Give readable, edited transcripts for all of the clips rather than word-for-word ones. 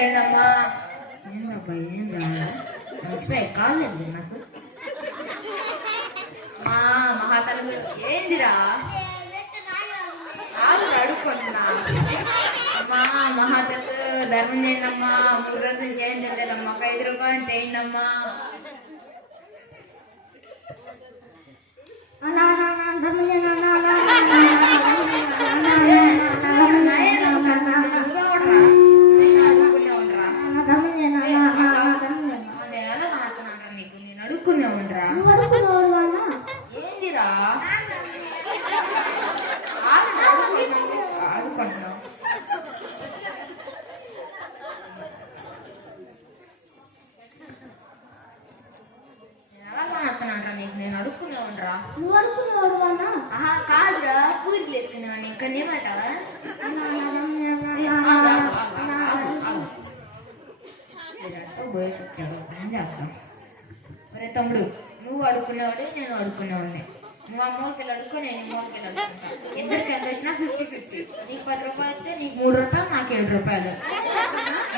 చేయండి అమ్మా. ఏందబ్బా ఏం రా మర్చిపోయి కాలేదు నాకు. మా మహాతలు ఏందిరా అడుక్కుంటున్నా. అమ్మా మహాతలు ధర్మం చేయండి అమ్మా. 3 రోజులు చేయండి లేదమ్మా. 5 రూపాయలు చేయండి అమ్మా. నీకు నేను అడుక్కునే ఉండరా. ఏందిరా ఆడుకుంటున్నావు. ఎలాగొడుతున్నా నీకు నేను అడుక్కునే ఉండరా. నువ్వు అడుక్కునేవాడు అన్నా. ఆహా కాదురా పూరీలు వేసుకునేవాడిని. ఇంకా నేమంటావా. ఒరే తమ్ముడు నువ్వు అడుక్కునేవాడు నేను అడుక్కునేవాడిని. నువ్వు ఆ మూలకెళ్ళి అడుక్కో నేను ఈ మూలకెళ్ళి అడుక్కుంటా. ఇద్దరికి ఎంత వచ్చినా 50-50. నీకు 10 రూపాయలు ఇస్తే నీకు 3 రూపాయలు నాకు 7 రూపాయలు.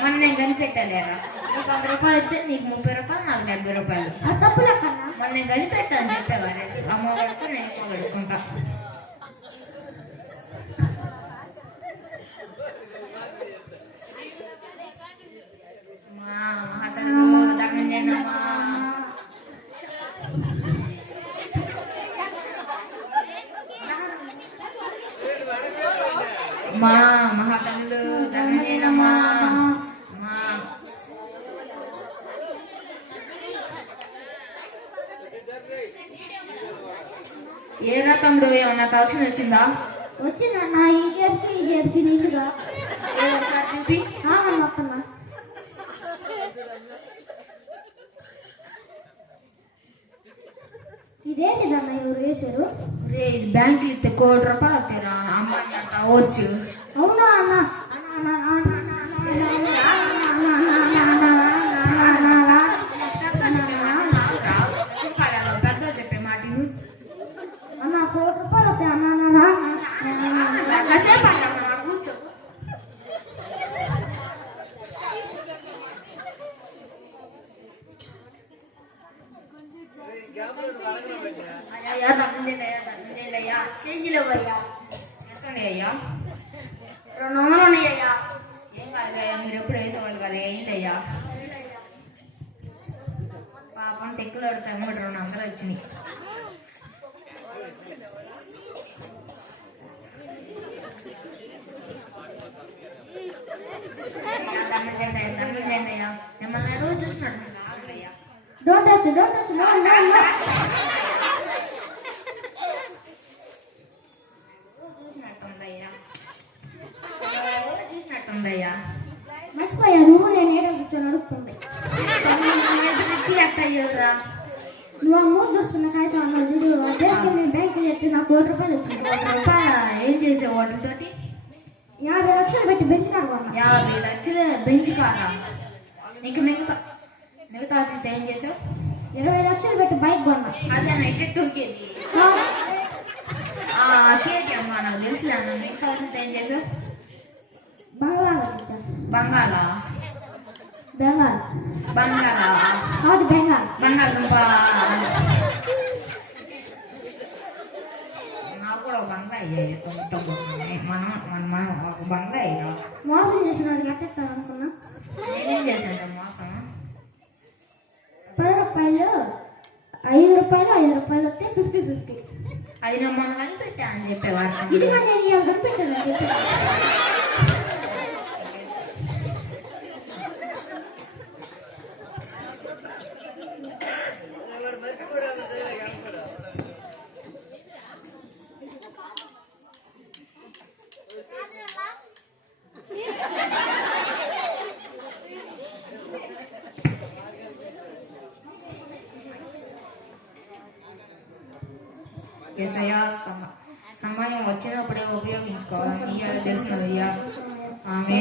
మొన్న నేను కనిపెట్టాలేరా. నీకు 100 రూపాయలు ఇస్తే నీకు 30 రూపాయలు నాకు 70 రూపాయలు. తప్పులకన్నా మొన్న నేను కనిపెట్టాను చెప్పేవారే. ఆ మూలడుకో నేను మూల అడుక్కుంటా. అతను ధర్మం చేయనమ్మా. మా మహాతనులు ధర్మం చేయనమ్మా. మా ఏ రకంలో ఏమన్నా కలెక్షన్ వచ్చిందా. వచ్చిందన్నా. ఈ జేబుకి నీళ్ళుగా ఒకసారి చూపి. మొత్తమ్మా ఇదేంటిదన్న ఎవరు వేసారు. రే ఇది బ్యాంకులు ఇస్తే 1 కోటి రూపాయలు వస్తారా. అమ్మాయి అంట అవ్వచ్చు. అవునా అన్న. పెద్ద చెప్పే మాట అన్న 1 కోటి రూపాయలు వస్తాయి అన్న. కాసేపు కూర్చో. అయ్యా ధర్మం చేయండి అయ్యా. ధర్మం చేయండి అయ్యా. చేంజ్లు అయ్యా. ఎంతండి అయ్యా. 200 అయ్యా. ఏం కాదులయ్యా మీరు ఎప్పుడు వేసేవాళ్ళు కదా. ఏంటి అయ్యా పాపం తెక్కులు పడితే 200 వచ్చినాయి. ధర్మం చేయండి అయ్యా. ధర్మం చేయండి అయ్యా. మిమ్మల్ని అడుగు చూసినట్టు ఆగలయ్యా. Don't touch చూసినట్టుందయ్యా. మర్చిపోయా నువ్వు నేను ఏడ కూర్చొని అడుక్కుంటే అట్టయ్యరా. నువ్వు ఆ 3 దొరుకుతున్న కాగితం అన్నాడు నేను బ్యాంకు చెప్తే నాకు 1 కోటి రూపాయలు వచ్చింది. 1 రూపాయల ఏం చేసావు వాటితోటి. 50 లక్షలు పెట్టి బెంచ్ కారు కొన్నా. 50 లక్షలు బెంచ్ కారా. నీకు మిగతా వాటితో ఏం చేసావు. 20 లక్షలు పెట్టి బైక్ కొన్నా. అదే నైట్ టూకేది కేటీ అమ్మా నాకు తెలుసులే అన్న. మిగతా వాటితో ఏం చేసావు. బంగాళా బెంగాల్ బంగాళా కాదు బెంగాల్ బంగాళదుంప. నాకు కూడా ఒక బంగ్లా అయ్యాయి. మనం ఒక బంగ్లా అయ్యా. మోసం చేసిన వాడికి కట్టేస్తాను అనుకున్నా. నేనేం చేశాను మోసం. 10 రూపాయలు 5 రూపాయలు 5 రూపాయలు వస్తే 50-50. అది నా మొన్న కనిపెట్టా అని చెప్పేవాడు. ఇదిగా నేను ఇవాళ కనిపెట్టాను చెప్పి. సమయం వచ్చినప్పుడే ఉపయోగించుకోవాలి. తెలుస్తున్నది. ఆమె